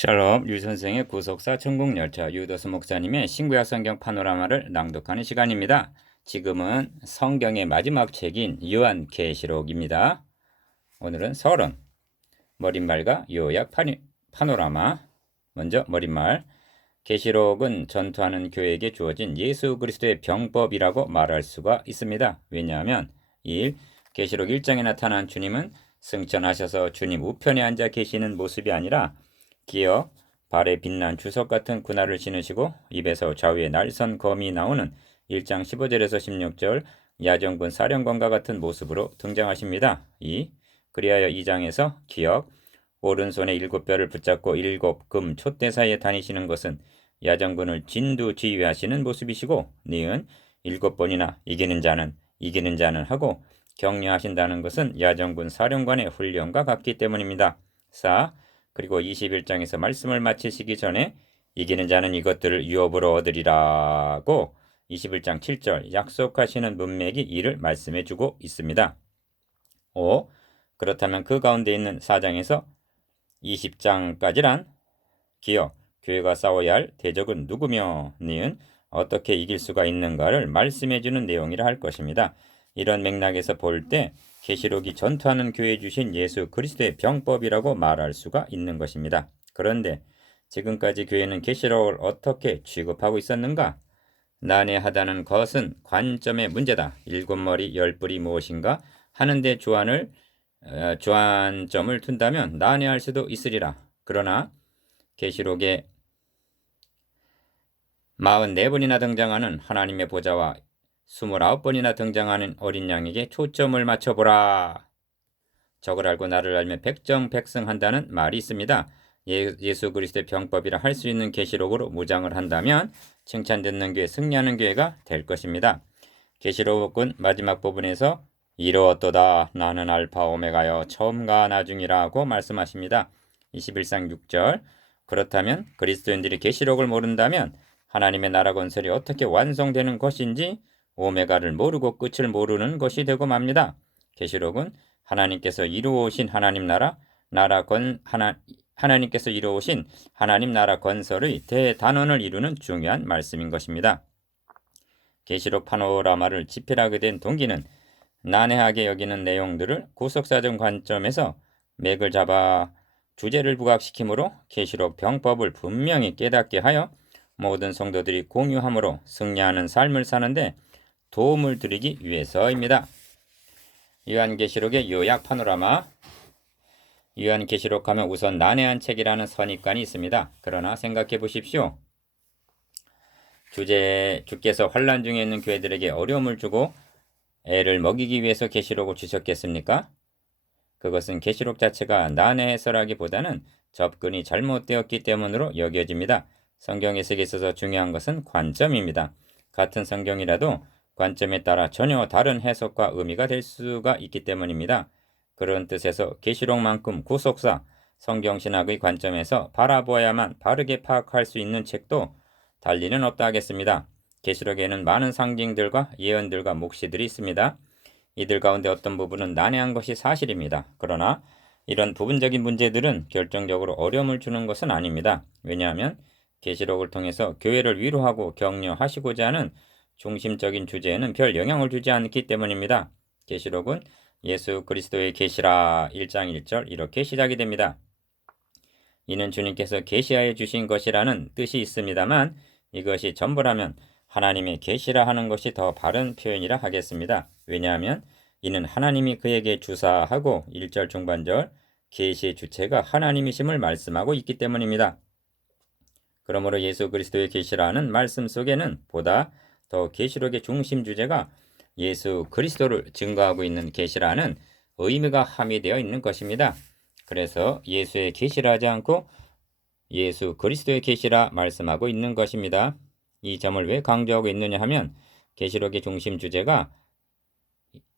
샬롬, 류 선생의 구속사 천국열차 유도수 목사님의 신구약 성경 파노라마를 낭독하는 시간입니다. 지금은 성경의 마지막 책인 요한계시록입니다. 오늘은 30, 머릿말과 요약 파노라마. 먼저 머릿말. 계시록은 전투하는 교회에게 주어진 예수 그리스도의 병법이라고 말할 수가 있습니다. 왜냐하면 1. 계시록 1장에 나타난 주님은 승천하셔서 주님 우편에 앉아 계시는 모습이 아니라 기어 발에 빛난 주석 같은 군화를 신으시고 입에서 좌우에 날선 검이 나오는 1장 15절에서 16절 야전군 사령관과 같은 모습으로 등장하십니다. 2. 그리하여 2장에서 기억 오른손에 7뼈를 붙잡고 7금 촛대 사이에 다니시는 것은 야전군을 진두지휘하시는 모습이시고 니은 7번이나 이기는 자는 하고 격려하신다는 것은 야전군 사령관의 훈련과 같기 때문입니다. 4. 그리고 21장에서 말씀을 마치시기 전에 이기는 자는 이것들을 유업으로 얻으리라고 21장 7절 약속하시는 문맥이 이를 말씀해주고 있습니다. 5. 그렇다면 그 가운데 있는 4장에서 20장까지란 기억, 교회가 싸워야 할 대적은 누구며 니은 어떻게 이길 수가 있는가를 말씀해주는 내용이라 할 것입니다. 이런 맥락에서 볼 때 계시록이 전투하는 교회에 주신 예수 그리스도의 병법이라고 말할 수가 있는 것입니다. 그런데 지금까지 교회는 계시록을 어떻게 취급하고 있었는가? 난해하다는 것은 관점의 문제다. 7머리 10뿔이 무엇인가 하는데 주안점을 둔다면 난해할 수도 있으리라. 그러나 계시록에 44번이나 등장하는 하나님의 보좌와 29번이나 등장하는 어린 양에게 초점을 맞춰보라. 저걸 알고 나를 알면 백정백승한다는 말이 있습니다. 예수 그리스도의 병법이라 할 수 있는 계시록으로 무장을 한다면 칭찬듣는 교회, 승리하는 교회가 될 것입니다. 계시록은 마지막 부분에서 이루었도다 나는 알파 오메가여 처음과 나중이라고 말씀하십니다. 21장 6절 그렇다면 그리스도인들이 계시록을 모른다면 하나님의 나라 건설이 어떻게 완성되는 것인지 오메가를 모르고 끝을 모르는 것이 되고 맙니다. 계시록은 하나님께서 이루어오신 하나님께서 이루어오신 하나님 나라 건설의 대단원을 이루는 중요한 말씀인 것입니다. 계시록 파노라마를 집필하게 된 동기는 난해하게 여기는 내용들을 구속사적 관점에서 맥을 잡아 주제를 부각시키므로 계시록 병법을 분명히 깨닫게 하여 모든 성도들이 공유함으로 승리하는 삶을 사는데 도움을 드리기 위해서입니다. 요한계시록의 요약 파노라마. 요한계시록 하면 우선 난해한 책이라는 선입관이 있습니다. 그러나 생각해 보십시오. 주께서 환난 중에 있는 교회들에게 어려움을 주고 애를 먹이기 위해서 계시록을 주셨겠습니까? 그것은 계시록 자체가 난해해서라기보다는 접근이 잘못되었기 때문으로 여겨집니다. 성경 해석에 있어서 중요한 것은 관점입니다. 같은 성경이라도 관점에 따라 전혀 다른 해석과 의미가 될 수가 있기 때문입니다. 그런 뜻에서 계시록만큼 구속사, 성경신학의 관점에서 바라보아야만 바르게 파악할 수 있는 책도 달리는 없다 하겠습니다. 계시록에는 많은 상징들과 예언들과 묵시들이 있습니다. 이들 가운데 어떤 부분은 난해한 것이 사실입니다. 그러나 이런 부분적인 문제들은 결정적으로 어려움을 주는 것은 아닙니다. 왜냐하면 계시록을 통해서 교회를 위로하고 격려하시고자 하는 중심적인 주제에는 별 영향을 주지 않기 때문입니다. 계시록은 예수 그리스도의 계시라 1장 1절 이렇게 시작이 됩니다. 이는 주님께서 계시하여 주신 것이라는 뜻이 있습니다만 이것이 전부라면 하나님의 계시라 하는 것이 더 바른 표현이라 하겠습니다. 왜냐하면 이는 하나님이 그에게 주사하고 1절 중반절 계시의 주체가 하나님이심을 말씀하고 있기 때문입니다. 그러므로 예수 그리스도의 계시라는 말씀 속에는 보다 더 계시록의 중심 주제가 예수 그리스도를 증거하고 있는 계시라는 의미가 함유되어 있는 것입니다. 그래서 예수의 계시라 하지 않고 예수 그리스도의 계시라 말씀하고 있는 것입니다. 이 점을 왜 강조하고 있느냐 하면 계시록의 중심 주제가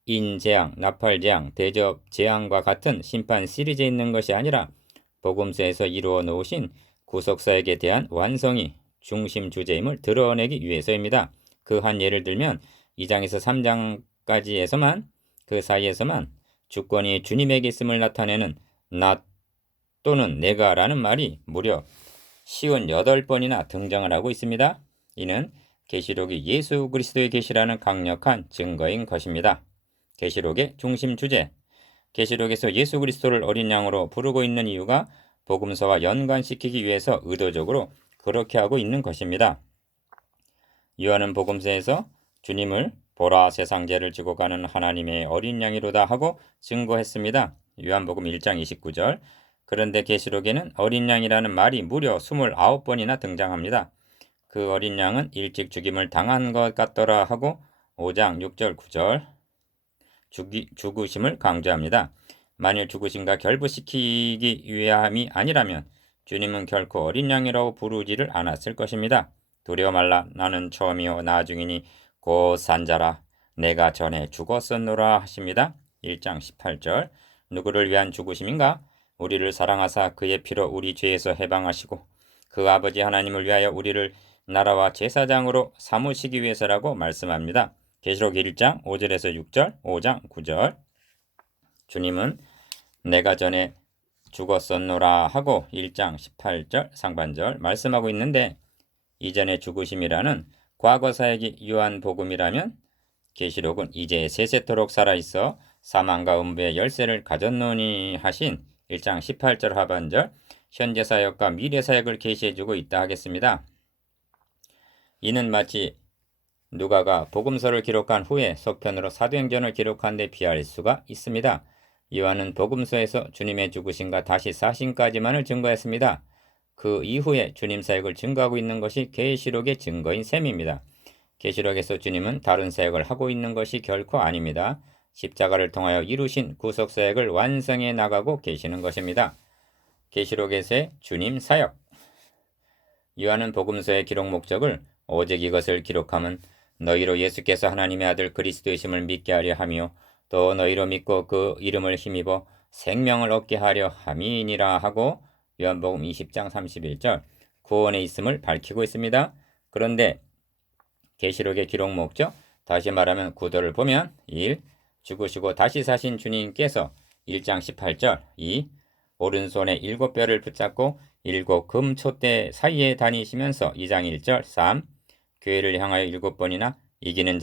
인재앙, 나팔재앙, 대접재앙과 같은 심판 시리즈에 있는 것이 아니라 복음서에서 이루어 놓으신 구속사역에 대한 완성이 중심 주제임을 드러내기 위해서입니다. 그 한 예를 들면 2장에서 3장까지에서만 그 사이에서만 주권이 주님에게 있음을 나타내는 또는 내가라는 말이 무려 58번이나 등장을 하고 있습니다. 이는 계시록이 예수 그리스도의 계시라는 강력한 증거인 것입니다. 계시록의 중심 주제. 계시록에서 예수 그리스도를 어린 양으로 부르고 있는 이유가 복음서와 연관시키기 위해서 의도적으로 그렇게 하고 있는 것입니다. 요한은 복음서에서 주님을 보라 세상 죄를 지고 가는 하나님의 어린 양이로다 하고 증거했습니다. 요한복음 1장 29절. 그런데 계시록에는 어린 양이라는 말이 무려 29번이나 등장합니다. 그 어린 양은 일찍 죽임을 당한 것 같더라 하고 5장 6절 9절 죽으심을 강조합니다. 만일 죽으심과 결부시키기 위함이 아니라면 주님은 결코 어린 양이라고 부르지를 않았을 것입니다. 두려워 말라. 나는 처음이요 나중이니 곧 산자라. 내가 전에 죽었었노라 하십니다. 1장 18절. 누구를 위한 죽으심인가? 우리를 사랑하사 그의 피로 우리 죄에서 해방하시고 그 아버지 하나님을 위하여 우리를 나라와 제사장으로 삼으시기 위해서라고 말씀합니다. 계시록 1장 5절에서 6절, 5장 9절. 주님은 내가 전에 죽었었노라 하고 1장 18절 상반절 말씀하고 있는데, 이전의 죽으심이라는 과거 사역이 요한복음이라면 계시록은 이제 세세토록 살아있어 사망과 음부의 열쇠를 가졌노니 하신 1장 18절 하반절 현재 사역과 미래 사역을 계시해주고 있다 하겠습니다. 이는 마치 누가가 복음서를 기록한 후에 속편으로 사도행전을 기록한 데 비할 수가 있습니다. 요한은 복음서에서 주님의 죽으심과 다시 사심까지만을 증거했습니다. 그 이후에 주님 사역을 증거하고 있는 것이 계시록의 증거인 셈입니다. 계시록에서 주님은 다른 사역을 하고 있는 것이 결코 아닙니다. 십자가를 통하여 이루신 구속 사역을 완성해 나가고 계시는 것입니다. 계시록에서의 주님 사역. 요한은 복음서의 기록 목적을 오직 이것을 기록함은 너희로 예수께서 하나님의 아들 그리스도이심을 믿게 하려 하며 또 너희로 믿고 그 이름을 힘입어 생명을 얻게 하려 함이니라 하고 요한복음 20장 31절 구원에 있음을 밝히고 있습니다. 그런데 계시록의 기록 목적, 다시 말하면 구도를 보면 1. 죽으시고 다시 사신 주님께서 1장 18절 2. 오른손에 7뼈를 붙잡고 7 금촛대 사이에 다니시면서 2장 1절 3. 교회를 향하여 7번이나 이기는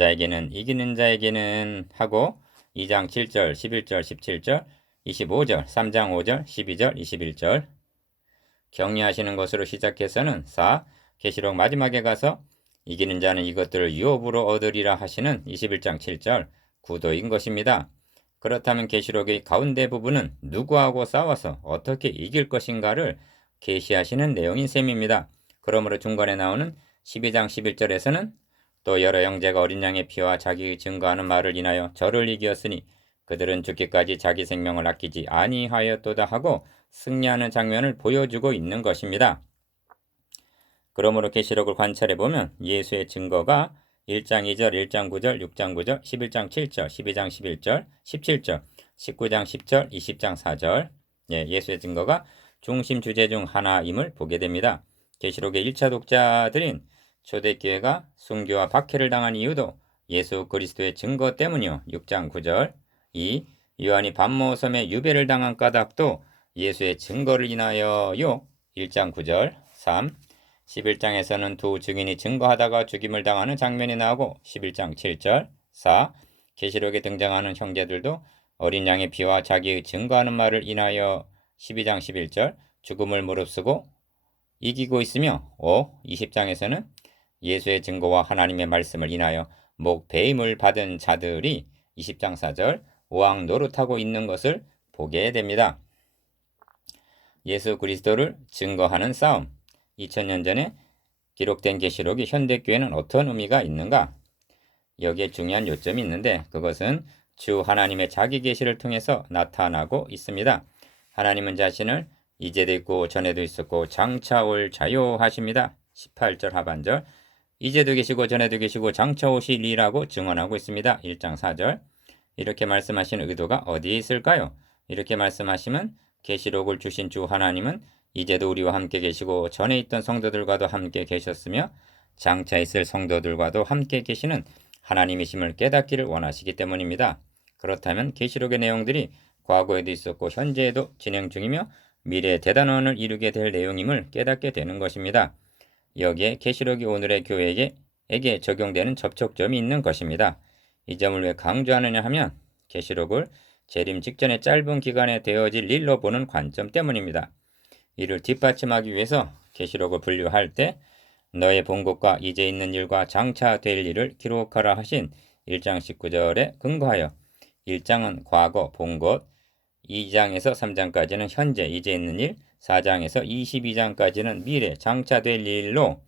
자에게는 하고 2장 7절 11절 17절 25절 3장 5절 12절 21절 격려하시는 것으로 시작해서는 4. 계시록 마지막에 가서 이기는 자는 이것들을 유업으로 얻으리라 하시는 21장 7절 구도인 것입니다. 그렇다면 계시록의 가운데 부분은 누구하고 싸워서 어떻게 이길 것인가를 계시하시는 내용인 셈입니다. 그러므로 중간에 나오는 12장 11절에서는 또 여러 형제가 어린 양의 피와 자기 증거하는 말을 인하여 저를 이기었으니 그들은 죽기까지 자기 생명을 아끼지 아니하였도다 하고 승리하는 장면을 보여주고 있는 것입니다. 그러므로 계시록을 관찰해보면 예수의 증거가 1장 2절, 1장 9절, 6장 9절, 11장 7절, 12장 11절, 17절, 19장 10절, 20장 4절 예수의 증거가 중심 주제 중 하나임을 보게 됩니다. 계시록의 1차 독자들인 초대교회가 순교와 박해를 당한 이유도 예수 그리스도의 증거 때문이요. 6장 9절 2. 요한이 반모섬에 유배를 당한 까닭도 예수의 증거를 인하여요. 1장 9절 3. 11장에서는 두 증인이 증거하다가 죽임을 당하는 장면이 나오고 11장 7절 4. 계시록에 등장하는 형제들도 어린 양의 피와 자기의 증거하는 말을 인하여 12장 11절 죽음을 무릅쓰고 이기고 있으며 5. 20장에서는 예수의 증거와 하나님의 말씀을 인하여 목배임을 받은 자들이 20장 4절 오왕 노릇하고 있는 것을 보게 됩니다. 예수 그리스도를 증거하는 싸움. 2000년 전에 기록된 계시록이 현대교회는 어떤 의미가 있는가? 여기에 중요한 요점이 있는데 그것은 주 하나님의 자기 계시를 통해서 나타나고 있습니다. 하나님은 자신을 이제도 있고 전에도 있었고 장차 올 자요 하십니다. 18절 하반절 이제도 계시고 전에도 계시고 장차 오시리라고 증언하고 있습니다. 1장 4절 이렇게 말씀하신 의도가 어디에 있을까요? 이렇게 말씀하시면 계시록을 주신 주 하나님은 이제도 우리와 함께 계시고 전에 있던 성도들과도 함께 계셨으며 장차 있을 성도들과도 함께 계시는 하나님이심을 깨닫기를 원하시기 때문입니다. 그렇다면 계시록의 내용들이 과거에도 있었고 현재에도 진행 중이며 미래의 대단원을 이루게 될 내용임을 깨닫게 되는 것입니다. 여기에 계시록이 오늘의 교회에게 적용되는 접촉점이 있는 것입니다. 이 점을 왜 강조하느냐 하면 계시록을 재림 직전의 짧은 기간에 되어질 일로 보는 관점 때문입니다. 이를 뒷받침하기 위해서 계시록을 분류할 때 너의 본 것과 이제 있는 일과 장차 될 일을 기록하라 하신 1장 19절에 근거하여 1장은 과거 본 것, 2장에서 3장까지는 현재 이제 있는 일, 4장에서 22장까지는 미래 장차 될 일로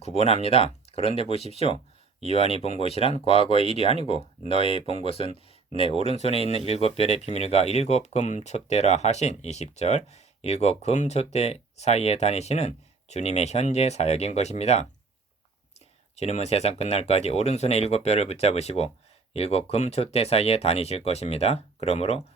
구분합니다. 그런데 보십시오. 요한이 본 것이란 과거의 일이 아니고 너의 본 것은 내 오른손에 있는 7별의 비밀과 7금 촛대라 하신 20절, 7금 촛대 사이에 다니시는 주님의 현재 사역인 것입니다. 주님은 세상 끝날까지 오른손에 7별을 붙잡으시고 7금 촛대 사이에 다니실 것입니다. 그러므로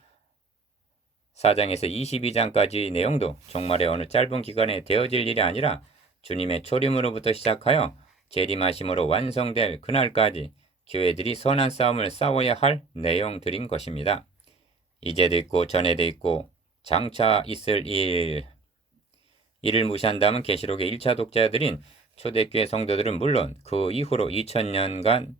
4장에서 22장까지의 내용도 종말의 어느 짧은 기간에 되어질 일이 아니라 주님의 초림으로부터 시작하여 재림하심으로 완성될 그날까지 교회들이 선한 싸움을 싸워야 할 내용들인 것입니다. 이제도 있고 전에도 있고 장차 있을 이를 무시한다면 계시록의 1차 독자들인 초대교회 성도들은 물론 그 이후로 2000년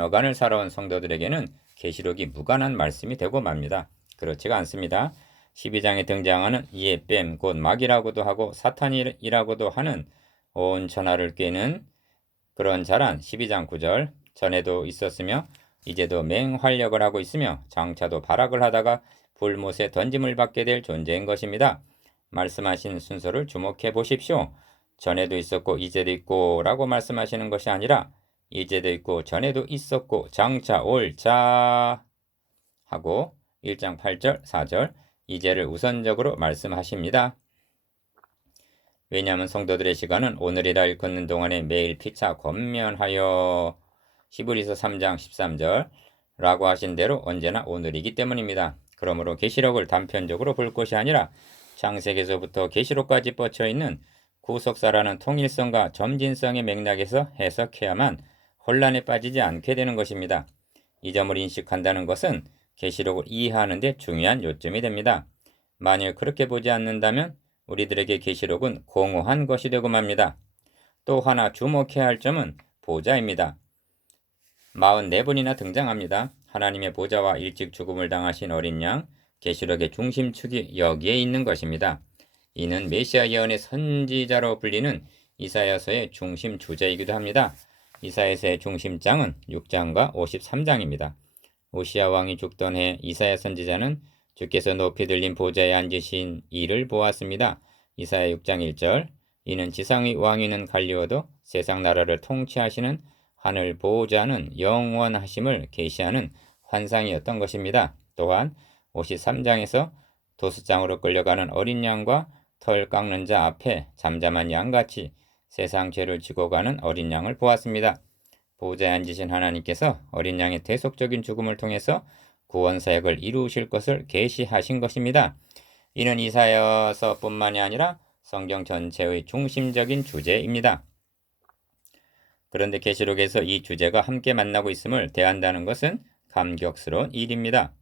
어간을 살아온 성도들에게는 계시록이 무관한 말씀이 되고 맙니다. 그렇지가 않습니다. 12장에 등장하는 이에 뱀, 곧 마귀라고도 하고 사탄이라고도 하는 온 천하를 꿰는 그런 자란 12장 9절 전에도 있었으며 이제도 맹활력을 하고 있으며 장차도 발악을 하다가 불못에 던짐을 받게 될 존재인 것입니다. 말씀하신 순서를 주목해 보십시오. 전에도 있었고 이제도 있고 라고 말씀하시는 것이 아니라 이제도 있고 전에도 있었고 장차 올 자 하고 1장 8절 4절 이제를 우선적으로 말씀하십니다. 왜냐하면 성도들의 시간은 오늘이라 일컫는 동안에 매일 피차 권면하여 히브리서 3장 13절 라고 하신 대로 언제나 오늘이기 때문입니다. 그러므로 계시록을 단편적으로 볼 것이 아니라 창세기에서부터 계시록까지 뻗쳐있는 구속사라는 통일성과 점진성의 맥락에서 해석해야만 혼란에 빠지지 않게 되는 것입니다. 이 점을 인식한다는 것은 계시록을 이해하는 데 중요한 요점이 됩니다. 만일 그렇게 보지 않는다면 우리들에게 계시록은 공허한 것이 되고 맙니다. 또 하나 주목해야 할 점은 보좌입니다. 44분이나 등장합니다. 하나님의 보좌와 일찍 죽음을 당하신 어린 양, 계시록의 중심축이 여기에 있는 것입니다. 이는 메시아 예언의 선지자로 불리는 이사야서의 중심 주제이기도 합니다. 이사야서의 중심장은 6장과 53장입니다. 오시아 왕이 죽던 해 이사야 선지자는 주께서 높이 들린 보좌에 앉으신 이를 보았습니다. 이사야 6장 1절 이는 지상의 왕위는 갈리워도 세상 나라를 통치하시는 하늘 보호자는 영원하심을 계시하는 환상이었던 것입니다. 또한 53장에서 도수장으로 끌려가는 어린 양과 털 깎는 자 앞에 잠잠한 양같이 세상 죄를 지고 가는 어린 양을 보았습니다. 보호자에 앉으신 하나님께서 어린 양의 대속적인 죽음을 통해서 구원 사역을 이루실 것을 계시하신 것입니다. 이는 이사야서뿐만이 아니라 성경 전체의 중심적인 주제입니다. 그런데 계시록에서 이 주제가 함께 만나고 있음을 대한다는 것은 감격스러운 일입니다.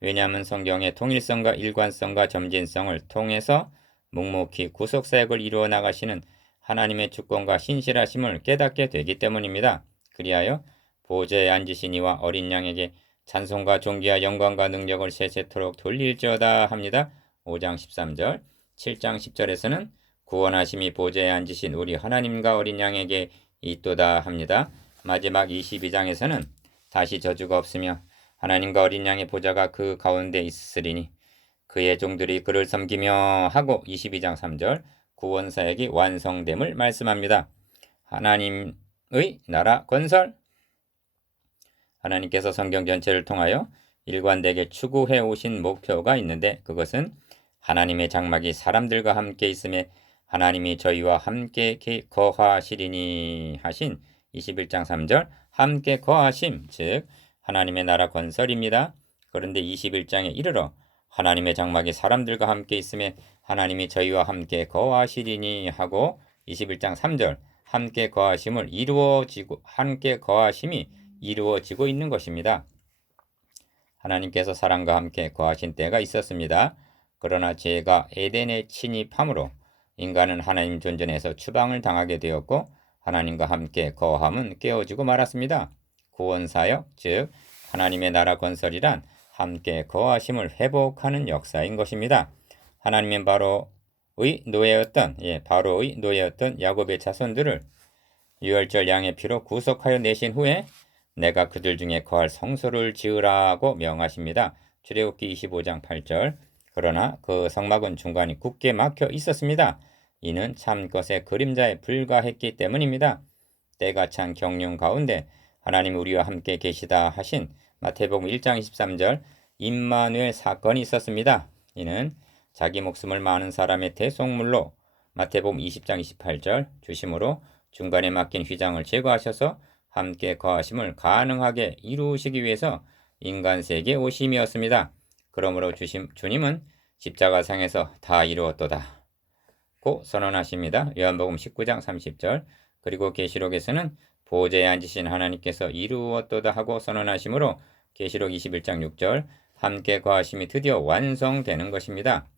왜냐하면 성경의 통일성과 일관성과 점진성을 통해서 묵묵히 구속사역을 이루어 나가시는 하나님의 주권과 신실하심을 깨닫게 되기 때문입니다. 그리하여 보좌에 앉으신 이와 어린 양에게 찬송과 존귀와 영광과 능력을 세세토록 돌릴지어다 합니다. 5장 13절, 7장 10절에서는 구원하심이 보좌에 앉으신 우리 하나님과 어린 양에게 있도다 합니다. 마지막 22장에서는 다시 저주가 없으며 하나님과 어린 양의 보좌가 그 가운데 있으리니 그의 종들이 그를 섬기며 하고 22장 3절 구원 사역이 완성됨을 말씀합니다. 하나님의 나라 건설 하나님께서 성경 전체를 통하여 일관되게 추구해 오신 목표가 있는데 그것은 하나님의 장막이 사람들과 함께 있음에 하나님이 저희와 함께 거하시리니 하신 21장 3절 함께 거하심 즉 하나님의 나라 건설입니다. 그런데 21장에 이르러 하나님의 장막이 사람들과 함께 있음에 하나님이 저희와 함께 거하시리니 하고 21장 3절 함께 거하심을 함께 거하심이 이루어지고 있는 것입니다. 하나님께서 사람과 함께 거하신 때가 있었습니다. 그러나 죄가 에덴에 침입함으로 인간은 하나님 존전에서 추방을 당하게 되었고 하나님과 함께 거함은 깨어지고 말았습니다. 구원사역, 즉 하나님의 나라 건설이란 함께 거하심을 회복하는 역사인 것입니다. 하나님은 바로의 노예였던 야곱의 자손들을 유월절 양의 피로 구속하여 내신 후에 내가 그들 중에 거할 성소를 지으라고 명하십니다. 출애굽기 25장 8절. 그러나 그 성막은 중간이 굳게 막혀 있었습니다. 이는 참 것의 그림자에 불과했기 때문입니다. 때가 찬 경륜 가운데 하나님 우리와 함께 계시다 하신 마태복음 1장 23절 임마누엘 사건이 있었습니다. 이는 자기 목숨을 많은 사람의 대속물로 마태복음 20장 28절 주심으로 중간에 막힌 휘장을 제거하셔서 함께 거하심을 가능하게 이루시기 위해서 인간 세계에 오심이었습니다. 그러므로 주님은 십자가상에서 다 이루었도다 고 선언하십니다. 요한복음 19장 30절. 그리고 계시록에서는 보좌에 앉으신 하나님께서 이루었도다 하고 선언하시므로 계시록 21장 6절 함께 거하심이 드디어 완성되는 것입니다.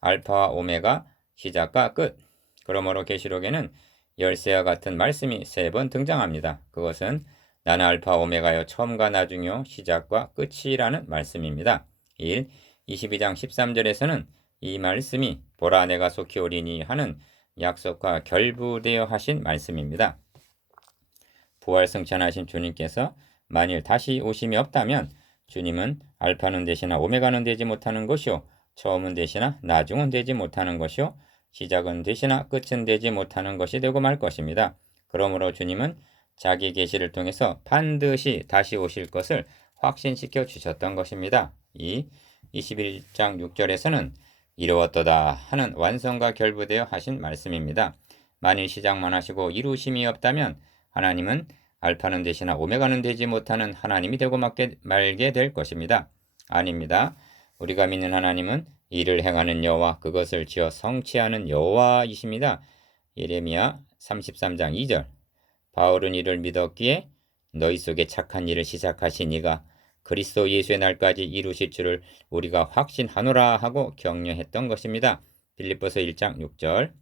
알파와 오메가 시작과 끝. 그러므로 계시록에는 열쇠와 같은 말씀이 3번 등장합니다. 그것은 나는 알파 오메가여 처음과 나중이요 시작과 끝이라는 말씀입니다. 1. 22장 13절에서는 이 말씀이 보라 내가 속히 오리니 하는 약속과 결부되어 하신 말씀입니다. 부활 승천하신 주님께서 만일 다시 오심이 없다면 주님은 알파는 되시나 오메가는 되지 못하는 것이요 처음은 되시나 나중은 되지 못하는 것이요 시작은 되시나 끝은 되지 못하는 것이 되고 말 것입니다. 그러므로 주님은 자기 계시를 통해서 반드시 다시 오실 것을 확신시켜 주셨던 것입니다. 21장 6절에서는 이루었도다 하는 완성과 결부되어 하신 말씀입니다. 만일 시작만 하시고 이루심이 없다면 하나님은 알파는 되시나 오메가는 되지 못하는 하나님이 되고 말게 될 것입니다. 아닙니다. 우리가 믿는 하나님은 일을 행하는 여호와 그것을 지어 성취하는 여호와이십니다. 예레미야 33장 2절. 바울은 이를 믿었기에 너희 속에 착한 일을 시작하신 이가 그리스도 예수의 날까지 이루실 줄을 우리가 확신하노라 하고 격려했던 것입니다. 빌립보서 1장 6절.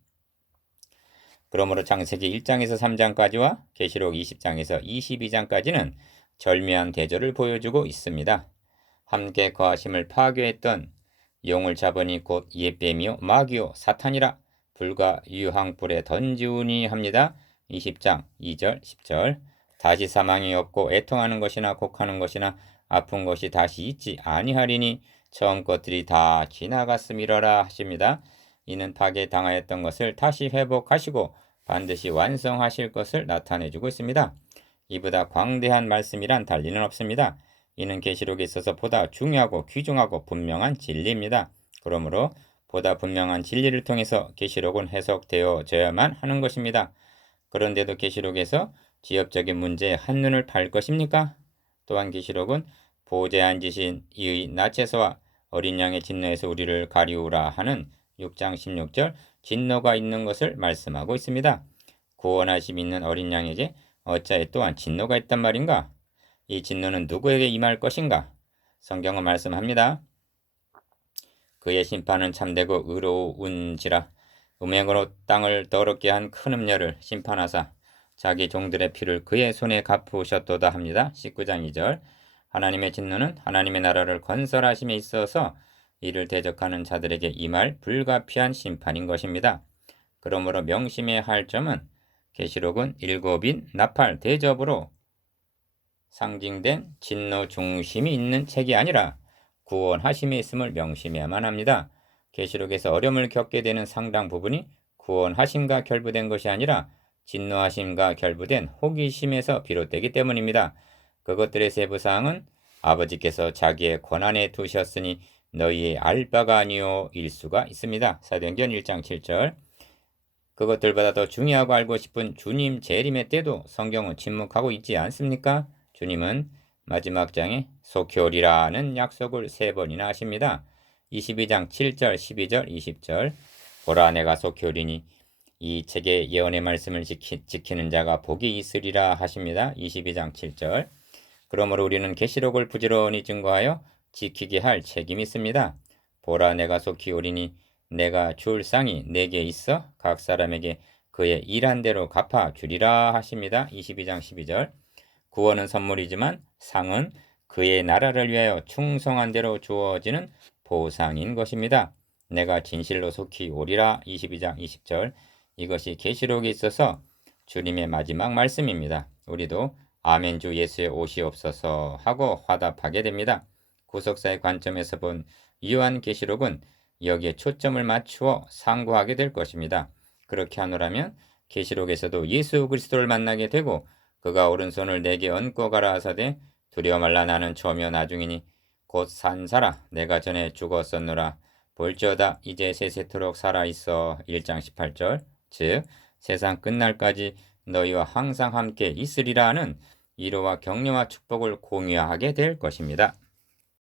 그러므로 창세기 1장에서 3장까지와 계시록 20장에서 22장까지는 절묘한 대조를 보여주고 있습니다. 함께 거하심을 파괴했던 용을 잡으니 곧 옛뱀이요 마귀요 사탄이라 불과 유황불에 던지우니 합니다. 20장 2절 10절. 다시 사망이 없고 애통하는 것이나 곡하는 것이나 아픈 것이 다시 있지 아니하리니 처음 것들이 다 지나갔음이러라 하십니다. 이는 파괴당하였던 것을 다시 회복하시고 반드시 완성하실 것을 나타내주고 있습니다. 이보다 광대한 말씀이란 달리는 없습니다. 이는 계시록에 있어서 보다 중요하고 귀중하고 분명한 진리입니다. 그러므로 보다 분명한 진리를 통해서 계시록은 해석되어져야만 하는 것입니다. 그런데도 계시록에서 지엽적인 문제에 한눈을 팔 것입니까? 또한 계시록은 보좌에 앉으신 이의 낯에서와 어린 양의 진노에서 우리를 가리우라 하는 6장 16절 진노가 있는 것을 말씀하고 있습니다. 구원하심 있는 어린 양에게 어찌하여 또한 진노가 있단 말인가? 이 진노는 누구에게 임할 것인가? 성경은 말씀합니다. 그의 심판은 참되고 의로운지라 음행으로 땅을 더럽게 한 큰 음녀를 심판하사 자기 종들의 피를 그의 손에 갚으셨도다 합니다. 19장 2절. 하나님의 진노는 하나님의 나라를 건설하심에 있어서 이를 대적하는 자들에게 임할 불가피한 심판인 것입니다. 그러므로 명심해야 할 점은 계시록은 7인 나팔 대접으로 상징된 진노 중심이 있는 책이 아니라 구원하심에 있음을 명심해야만 합니다. 계시록에서 어려움을 겪게 되는 상당 부분이 구원하심과 결부된 것이 아니라 진노하심과 결부된 호기심에서 비롯되기 때문입니다. 그것들의 세부사항은 아버지께서 자기의 권한에 두셨으니 너희의 알 바가 아니요 일 수가 있습니다. 사도행전 1장 7절. 그것들보다 더 중요하고 알고 싶은 주님 재림의 때도 성경은 침묵하고 있지 않습니까? 주님은 마지막 장에 속히 오리라는 약속을 3번이나 하십니다. 22장 7절, 12절, 20절. 보라 내가 속히 오리니 이 책의 예언의 말씀을 지키는 자가 복이 있으리라 하십니다. 22장 7절. 그러므로 우리는 계시록을 부지런히 증거하여 지키게 할 책임이 있습니다. 보라 내가 속히 오리니 내가 줄 쌍이 내게 있어 각 사람에게 그의 일한 대로 갚아 주리라 하십니다. 22장 12절. 구원은 선물이지만 상은 그의 나라를 위하여 충성한 대로 주어지는 보상인 것입니다. 내가 진실로 속히 오리라. 22장 20절. 이것이 계시록에 있어서 주님의 마지막 말씀입니다. 우리도 아멘 주 예수의 오시옵소서 하고 화답하게 됩니다. 구속사의 관점에서 본 요한계시록은 여기에 초점을 맞추어 상고하게 될 것입니다. 그렇게 하노라면 계시록에서도 예수 그리스도를 만나게 되고 그가 오른손을 내게 얹고 가라 하사되 두려워 말라 나는 처음이요 나중이니 곧 산사라 내가 전에 죽었었노라 볼지어다 이제 세세토록 살아있어. 1장 18절. 즉 세상 끝날까지 너희와 항상 함께 있으리라 하는 위로와 격려와 축복을 공유하게 될 것입니다.